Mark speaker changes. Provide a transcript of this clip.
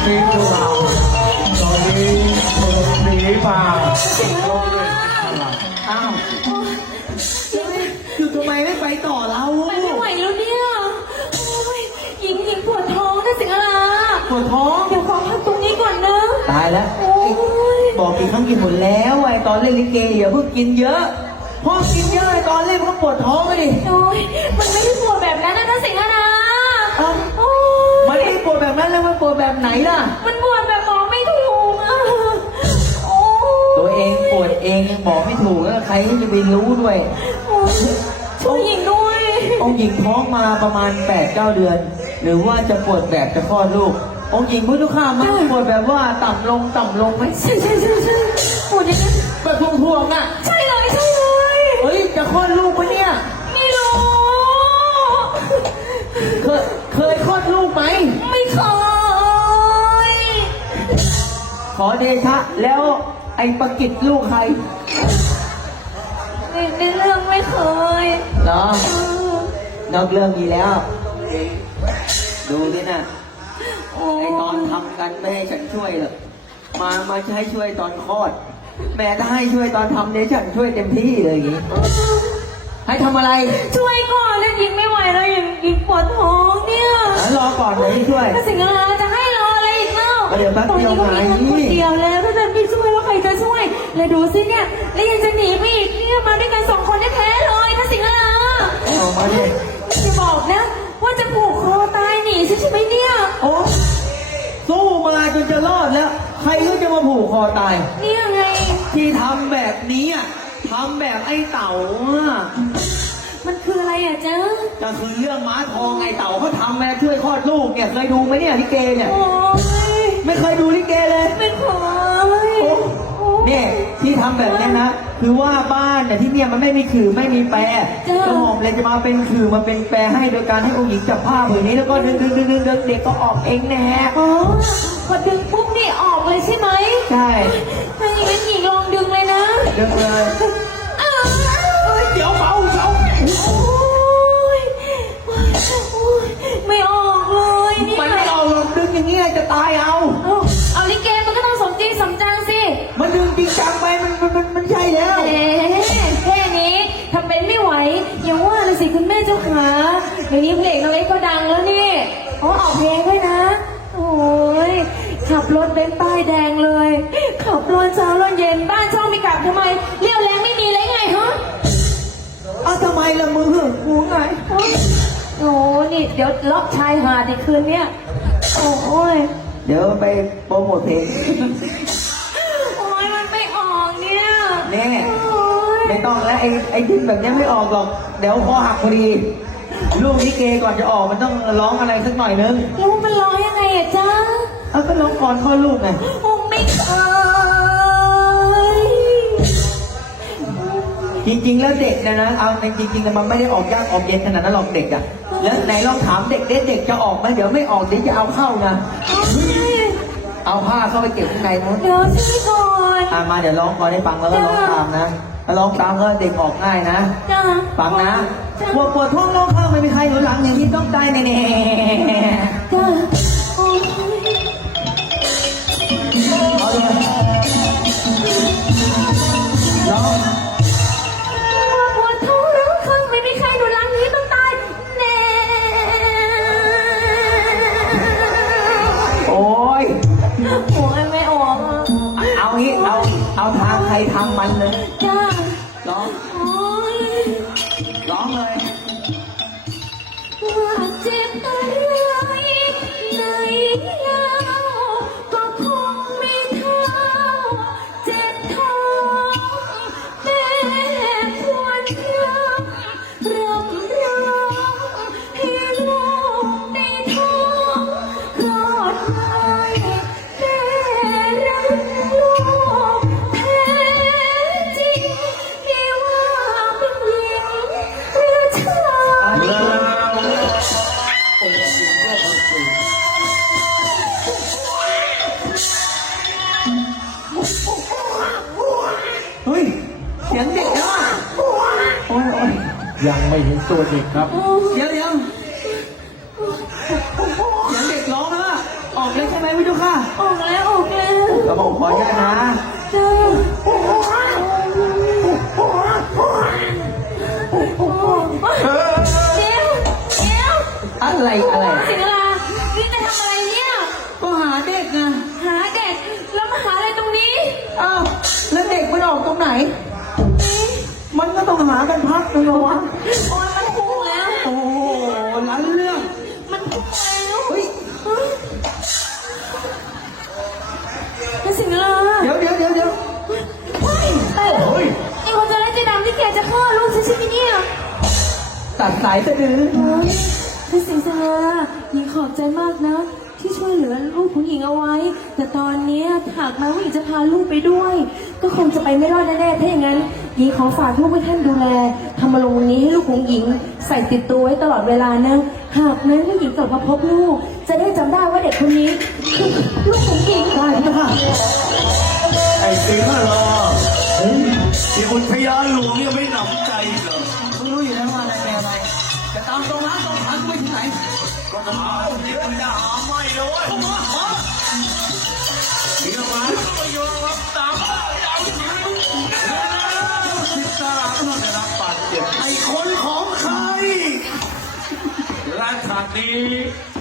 Speaker 1: มีตัวเราตอนนี้หนีมาอ้าวคือทำไมไม่ไปต่อเรา
Speaker 2: ไปไม่ไหวแล้วเนี่ยหญิงปวดท้องนะสิงห์ลา
Speaker 1: ปวดท้อง
Speaker 2: เดี๋ยวขอพักตรงนี้ก่อนนะ
Speaker 1: ตายแล้วบอกกี่ครั้งกินหมดแล้วไอ้ตอนเล่นลิเกอย่าเพิ่งกินเยอะพอกินเยอะไอ้ตอนเล่นมันก็ปวดท้องเลยดิ
Speaker 2: มันไม่ได้ปวดแบบนั้นนะสิงห์ลา
Speaker 1: มันไม่ปวดแบบนั้นแล้วมันปวดแบบไหนล่ะ
Speaker 2: มันปวดแบบหมอไม่ถูก
Speaker 1: ตัวเองปวดเองยังบอกไม่ถูกแล้วใครจะไปรู้ด้วย
Speaker 2: ช่วยหญิงด้วย
Speaker 1: องค์หญิงท้องมาประมาณ 8-9 เดือนหรือว่าจะปวดแบบจะคลอดลูกองค์หญิงพุทธข้ามันปวดแบบว่าต่ำลงไหม
Speaker 2: ใช่ปวดอย่างนั้น
Speaker 1: แบบพวงๆอ่ะ
Speaker 2: ใช่เลย
Speaker 1: เฮ้ยจะคลอดลูกปะเนี่ย
Speaker 2: ไม่รู้
Speaker 1: เคยคลอดลูกไหม
Speaker 2: ไม่เคย
Speaker 1: ขอเดชะแล้วไอ้ประกิตลูกใคร
Speaker 2: ในเรื่องไม่เคย
Speaker 1: เหรอนอกเรื่องมีแล้วดูดินะไอ้ตอนทำกันไม่ให้ฉันช่วยหรอกมาจะให้ช่วยตอนคลอดแม่ถ้าให้ช่วยตอนทำเนี่ยฉันช่วยเต็มที่เลยอย่างนี้ให้ทำอะไร
Speaker 2: ช่วยก่อนแล้วยิงไม่ไหวแล้วยิงปวดท้องเนี่ย
Speaker 1: รอก่อนเลยช่วย
Speaker 2: ถ้าสิงห์ลาจะให้รออะไรอีกเล่า
Speaker 1: เดี๋ยวแป๊บเดียวไง
Speaker 2: คนเดียวแล้วถ้าจะไม่ช่วยแล้วใครจะช่วยแล้วดูสิเนี่ยแล้วยังจะหนีไปอีกเนี่ยมาด้วยกัน2 คนแท้ๆเลยถ้าสิงห์ลา
Speaker 1: ออกมาดิ
Speaker 2: จะบอกนะว่าจะผูกคอตายหนีใช่ไหมเนี่ย
Speaker 1: โอ้สู้มาจนจะรอดแล้วใครก็จะมาผูกคอตาย
Speaker 2: นี่ไง
Speaker 1: ที่ทำแบบนี้ทำแบบไอ้เต่า
Speaker 2: มันคืออะไรจ๊ะ
Speaker 1: ก็คือเรื่องม้าทองไอ้เต่าเขาทำแม่ช่วยคลอดลูกเนี่ยเคยดูไหมเนี่ยลิเกเนี่ยไม่เคยดูลิเกเลย
Speaker 2: ไม่เคย
Speaker 1: เนี่ยที่ทำแบบนี้นะคือว่าบ้านเนี่ยที่เนี่ยมันไม่มีขื่อไม่มีแปรกระหม่อมเลยจะมาเป็นขื่อมาเป็นแปรให้โดยการให้องค์หญิงจับผ้าผืนนี้แล้วก็ดึงเด็กก็ออกเองแน่
Speaker 2: พอดึงปุ๊บนี่ออกเลยใช่ไหม
Speaker 1: ใช่
Speaker 2: ถ้าอย่างนั้นหญิงลองดึงเลยนะ
Speaker 1: ดึงเลยเดี๋ยวเบา
Speaker 2: ไม่ออกเลยนี่
Speaker 1: มันไม่ออกดึงอย่างนี้จะตาย
Speaker 2: เอาลิเกมันก็ต้องสมจริงสมจังสิ
Speaker 1: มันดึงจริงจังไปมันใช่แล้ว
Speaker 2: แค่นี้ทำเป็นไม่ไหวอย่าว่าเลยสิคุณแม่เจ้าขาเดี๋ยวนี้เพลงอะไรก็ดังแล้วนี่ออกเพลงด้วยนะโอ้ยขับรถเป็นป้ายแดงเลยขับรถเช้าร้อนเย็นบ้านช่องมีกลับทำไมเลี้ยวแรงไม่มีเลยไงฮะ
Speaker 1: ทำไมละมือกูไง
Speaker 2: โอ้นี่เดี๋ยวล็อกชายหาดในคืนเนี้ยโอ้ย
Speaker 1: เดี๋ยวไปโปรโมทเพลง
Speaker 2: โอ้ยมันไม่ออกเนี่ย
Speaker 1: เนี่ยไม่ต้องแล้วไอ้ดิ้นแบบนี้ไม่ออกหรอกเดี๋ยวคอหักพอดีลูกลิเกก่อนจะออกมันต้องร้องอะไรสักหน่อยนึง
Speaker 2: ลูกมันร้องยังไงอะจ๊ะ
Speaker 1: ก็ร้องก่อนคลอดลูกไง
Speaker 2: โอ้ไม่เคย
Speaker 1: จริงๆแล้วเด็กนะเอาจริงๆมันไม่ได้ออกยากออกเย็นขนาดนั้นหรอกเด็กอ่ะแล้วไหนลองถามเด็กจะออกไหมเดี๋ยวไม่ออกเดี๋ยวจะเอาเข้านะเอาผ้าเข้าไปเก็บข้างในนู้น
Speaker 2: เดี๋ยวช่วยก่อน
Speaker 1: มาเดี๋ยวร้องก่อนให้ฟังแล้วก็ร้องตามนะถ้าร้องตามก็เด็กออกง่ายนะฟังนะปวดท้องร้องข้างไม่มีใครหนุนหลังอย่างที่ต้องได้แน่เอาเลยร้อง
Speaker 2: ปวดท้องร้องข้างไม่มีใครหนุนหลังนี้ต้องตายแน่
Speaker 1: โอ้ย
Speaker 2: ไม่ออก
Speaker 1: เอางี้เอาทางใครทำมันเลย
Speaker 2: จ้า
Speaker 1: ร้องเลย
Speaker 2: เจ็บอะไรในยาวก็คงไม่เท่าเจ็บท้องแม่ควรยังรำร้องให้ลูกในท้องรอดไปแม่รักลูกแท้จริงไม่ว่าเป็นหญิงหรือชาย
Speaker 1: เฮ้ยเสียงเด็กแล้วโอ้ย
Speaker 3: ยังไม่เห็นตัวเด็กครับ
Speaker 1: เดี๋ยวเสียงเด็กร้องแล้วออกเลยใช่ไหมวิทุค่ะ
Speaker 2: ออกแล้วออกแล้ว
Speaker 1: กระบอกขออนุญาตนะ
Speaker 2: จ้าเดี๋ยว
Speaker 1: อะไรอะไร
Speaker 2: สิงห์ลานี่จะทำอะไรเนี่ย
Speaker 1: ก็หาเด็กไง
Speaker 2: หาเด็กแล้วมาหาอะไรตรงนี้
Speaker 1: อ้าวแล้วเด็กมันออกตรงไหน มันก็ต้องหากันพักนึงนะวะ
Speaker 2: โอ้ยมันพุ่งแล้ว
Speaker 1: โอ้โหล้านเรื่อง
Speaker 2: มันพุ่งแล้ว
Speaker 1: เฮ้ย
Speaker 2: แล้วสิงห์ลา
Speaker 1: เดี๋ยว
Speaker 2: เฮ้ยไอ้คนจะเล่นจะดำที่แกจะฆ่าลูกฉันใช่ไหมเนี่ย
Speaker 1: ตัดสายสะดือ
Speaker 2: พี่สิงห์ลาหญิงขอบใจมากนะ ที่ช่วยเหลือลูกของหญิงเอาไว้ แต่ตอนนี้หากแม้ว่าหญิงจะพาลูกไปด้วย ก็คงจะไปไม่รอดแน่ๆถ้าอย่างนั้นหญิงขอฝากลูกไว้ท่านดูแลทำมาลงนี้ให้ลูกของหญิงใส่ติดตัวไว้ตลอดเวลานะหากแม้ว่าหญิงกลับมาพบลูก จะได้จำได้ว่าเด็กคนนี้คือลูกของหญิง
Speaker 1: ได้ไหมค่ะ
Speaker 4: ไอ้สิงห์ลาที่อุทยานหลวงยังไม่หนำใจเหรอ
Speaker 1: มึงรู้อยู่แล้วว่าอะไรเป็นอะไร จะตามตรงร้านตรงพันไปที่ไหน
Speaker 4: ก็จะหาเดี๋ยวมันจะหาไม่เลยเว้ยเดี๋ยวมาก็ยอมรับตามสิตาต้องได้รับบาดเจ็บไอ้คนของใครร้านฉากนี้